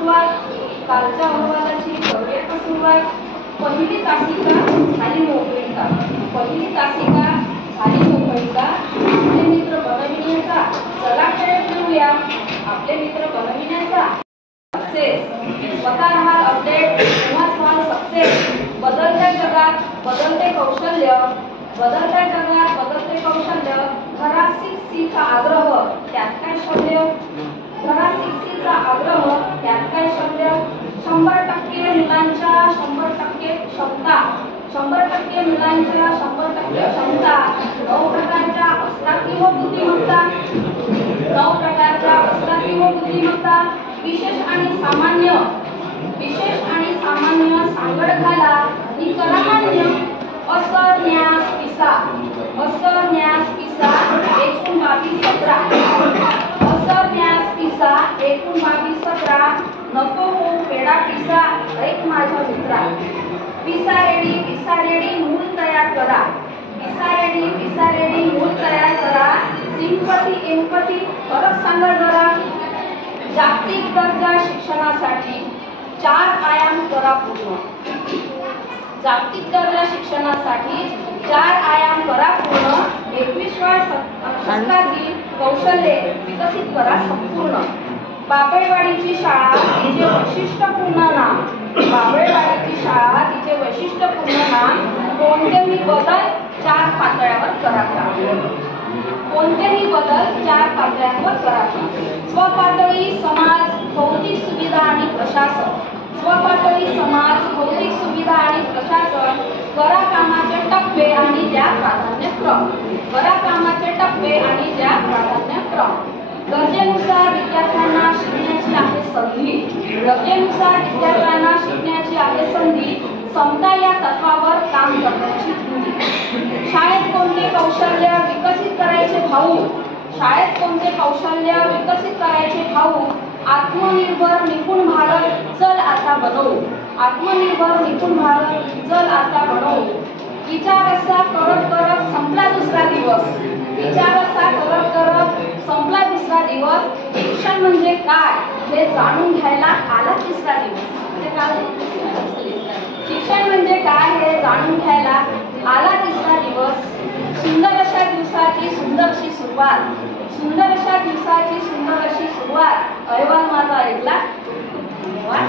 सुरुवात, कालच्या अहवालाची करूया सुरुवात। पहिली तासिका झाली मोकळीका, पहिली तासिका झाली मोकळीका। आपले मित्र बनविण्याचा चला खेळ खेळूया, आपले मित्र बनविण्याचा सक्सेस। स्वतः राहाल अपडेट तेव्हाच व्हाल सक्सेस। बदलत्या जगात बदलते कौशल्य, बदलत्या जगात बदलते कौशल्य। घरात शिक्षेचा आग्रह त्यात काय शौर्य, घरात शिक्षेचा आग्रह त्यात काय शौर्य। 100% मुलांच्या 100% क्षमता, 100% मुलांच्या 100% क्षमता। 9 प्रकारच्या असतात किंवा बुद्धिमत्ता, 9 प्रकारच्या असतात किंवा बुद्धिमत्ता। विशेष आणि सामान्य, विशेष आणि सामान्य सांगड घाला ही करा मान्य। असर न्यास पिसा, असर न्यास पिसा एकूण 22 17। असर न्यास पिसा एकूण 22 17। नको हो पेडा पिसा ऐक माझ्या मित्रा। पिसा रेडी मूल तयार करा, पिसा रेडी मूल तयार करा। सिंपती एम्पती फरक सांगा जरा। जागतिक दर्जा शिक्षणासाठी 4 आयाम करा पूर्ण, जागतिक दर्जा शिक्षणासाठी 4 आयाम करा पूर्ण। 21व्या शतकातील कौशल्ये विकसित करा संपूर्ण। बाबळवाडीची शाळा तिचे वैशिष्ट्यपूर्ण नाम, बाबळवाडीची शाळा तिचे वैशिष्ट्यपूर्ण नाम। कोणतेही बदल 4 पातळ्यावर करा, कोणतेही बदल 4 पातळ्यांवर करा। स्वपातळी समाज भौतिक सुविधा आणि प्रशासन, स्वपातळी समाज भौतिक सुविधा आणि प्रशासन। करा कामाचे टप्पे आणि द्या प्राधान्यक्रम, करा कामाचे टप्पे आणि द्या प्राधान्यक्रम। गरजेनुसार विद्यार्थ्यांना शिकण्याची आहे संधी, गरजेनुसार विद्यार्थ्यांना शिकण्याची आहे संधी। समता या तत्वावर काम करण्याची संधी। शाळेत कोणते कौशल्य विकसित करायचे भाऊ, शाळेत कोणते कौशल्य विकसित करायचे भाऊ। आत्मनिर्भर निपुण भारत चल आता बनवू, आत्मनिर्भर निपुण भारत चल आता बनवू। विचार असा करत करत संपला दुसरा दिवस, विचार असा करत करत संपला दुसरा दिवस। शिक्षण म्हणजे काय हे जाणून घ्यायला आला तिसरा दिवस, म्हणजे काय शिक्षण म्हणजे काय हे जाणून घ्यायला आला तिसरा दिवस। सुंदर अशा दिवसाची सुंदरशी सुरुवात, सुंदर अशा दिवसाची सुंदर अशी सुरुवात। अहवाल माझा ऐकला, धन्यवाद।